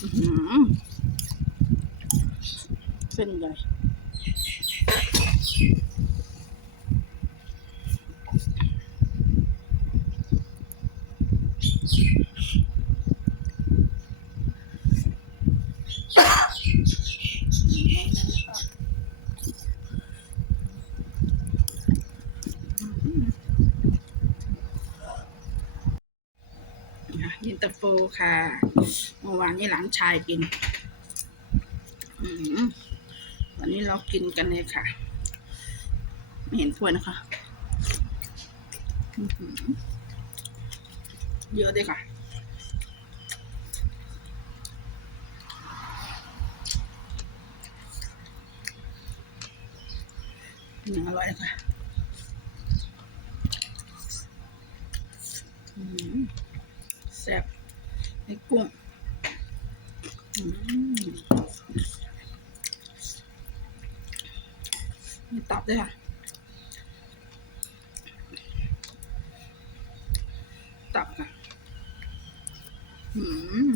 อื้อหือเส้นใหญ่อะยินตาโฟค่ะเมื่อวานนี้หลานชายกินอืมวันนี้เรากินกันเลยค่ะ ไม่เห็นถ้วยนะคะ เยอะด้วยค่ะอร่อยค่ะอืมแซ่บ ไอ้กุ้งอืมมีตับด้วยค่ะ ตับค่ะ อืม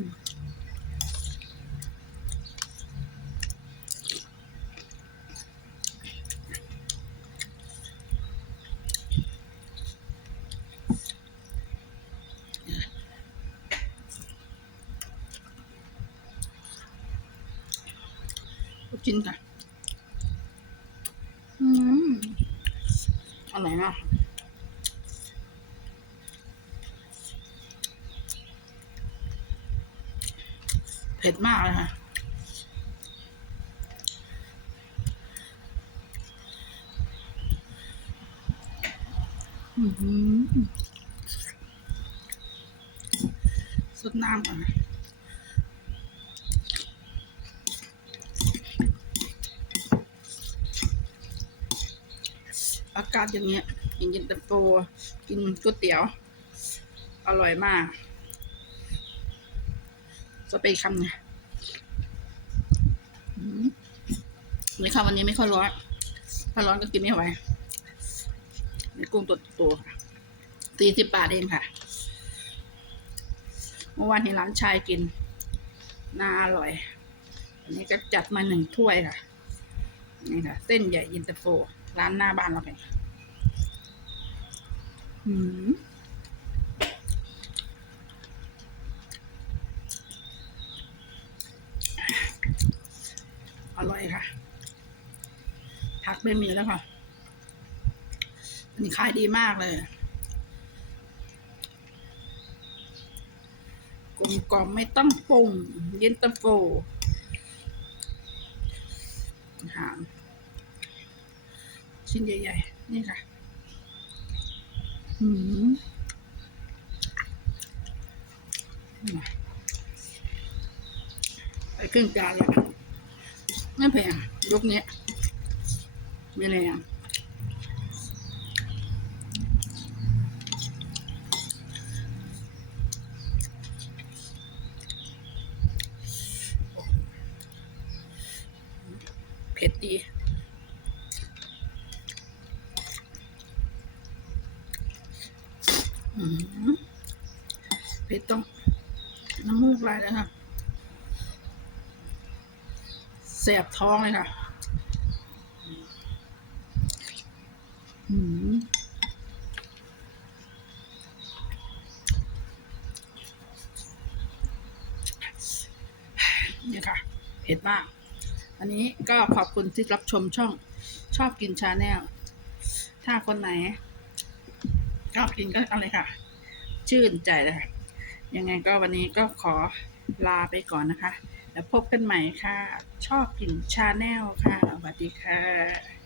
กชิ้นค่ะ อืมอร่อยมากเผ็ดมากเลยค่ะอือหือสดน้ำก่อนนะ อากาศอย่างเงี้ยกินเย็นตาโฟกินก๋วยเตี๋ยว อร่อยมากจะไปคำไงอืมนี่ค่ะวันนี้ไม่ค่อยร้อน ถ้าร้อนก็กินไม่ไหวนี่กุ้งตัวตๆค่ะสี่สิบบาทเองค่ะ เมื่อวานเห็นร้านชายกิน น่าอร่อยอันนี้ก็จัดมาหนึ่งถ้วยค่ะ นี่ค่ะ เส้นใหญ่ยินตาโฟ ร้านหน้าบ้านเราเป็นอืมอร่อยค่ะ ผักไม่มีแล้วค่ะอันนี้ขายดีมากเลยกลมกล่อมไม่ต้องปรุงเย็นตาโฟหาง ชิ้นใหญ่ ๆ นี่ค่ะอืมไปครึ่งจานแล้วไม่แพงยกเนี้ยไม่แรงเผ็ดดี อืมเผ็ดต้องน้ำมูกไหลแล้วค่ะแสบท้องเลยค่ะอืมเนี่ยค่ะเผ็ดมาก อันนี้ก็ขอบคุณที่รับชมช่องชอบกินชาแนล ถ้าคนไหนชอบกินก็เอาเลยค่ะ ชื่นใจเลยค่ะ ยังไงก็วันนี้ก็ขอลาไปก่อนนะคะ แล้วพบกันใหม่ค่ะ ชอบกินชาแนลค่ะ สวัสดีค่ะ